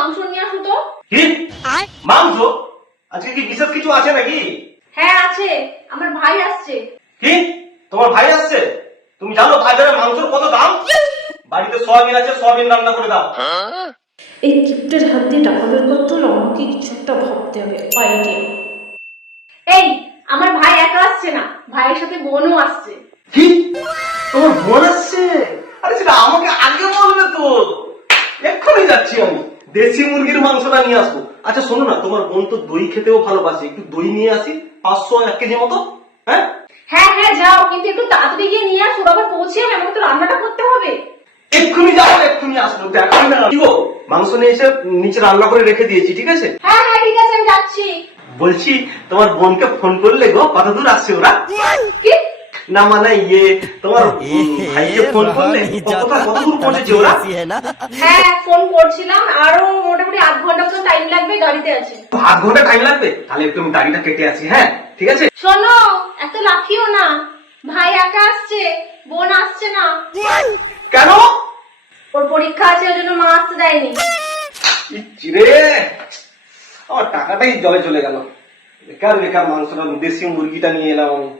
মাংস নিয়ে আসো তো। কি মাংস? আজকে কি বিশেষ কিছু আছে নাকি? হ্যাঁ আছে, আমার ভাই আসছে। কি তোমার ভাই আসছে? তুমি জানো বাজারে মাংসের কত দাম? বাড়িতে সয়াবিন আছে, সয়াবিন রান্না করে দাও। এই কিপ্টের হাত দিয়ে টাকা বের করতে হলে আমাকে কিছু একটা ভাবতে হবে, আইডিয়া। এই আমার ভাই একা আসছে না, ভাইয়ের সাথে বোনও আসছে। কি তোমার বোন আসছে? আরে সেটা আমাকে আগে বলবে তো, এক্ষুনি যাচ্ছি আমি, দেশি মুরগির মাংসটা নিয়ে আসবো। আচ্ছা শোনো না, তোমার বোন তো দই খেতেও ভালোবাসে, একটু দই নিয়ে আসি 500 1 কেজি মতো। হ্যাঁ হ্যাঁ হ্যাঁ যাও, কিন্তু একটু তাড়াতাড়ি গিয়ে নিয়ে আসো, আবার পৌঁছে যাবে, আমাকে তো রান্নাটা করতে হবে। এক্ষুনি যাও, এক্ষুনি আসবো, দেখো না কি গো, মাংস নিয়ে এসে নিচে রান্না করে রেখে দিয়েছি, ঠিক আছে? হ্যাঁ হ্যাঁ ঠিক আছে, আমি যাচ্ছি। বলছি তোমার বোনকে ফোন করলে গো, কত দূর আসছে ওরা? কি? না মানে তোমার ভাইকে ফোন করলে কত দূর পৌঁছেছে ওরা? হ্যাঁ ফোন করছিলাম, আরো মোটামুটি 8 ঘন্টা মতো টাইম লাগবে, গাড়িতে আছে। 8 ঘন্টা টাইম লাগবে? তাহলে একটু আমি গাড়িটা কেটে আসি, হ্যাঁ ঠিক আছে? শোনো, এত লাফিও না, ভাই একা আসছে, বোন আসছে না। কেন? ওর পরীক্ষা আছে, ওই জন্য মা আসতে দেয়নি। চিরে, আমার টাকাটাই জলে চলে গেল, বেকার বেকার মাংসটা, দেশি মুরগিটা নিয়ে এলাম আমি।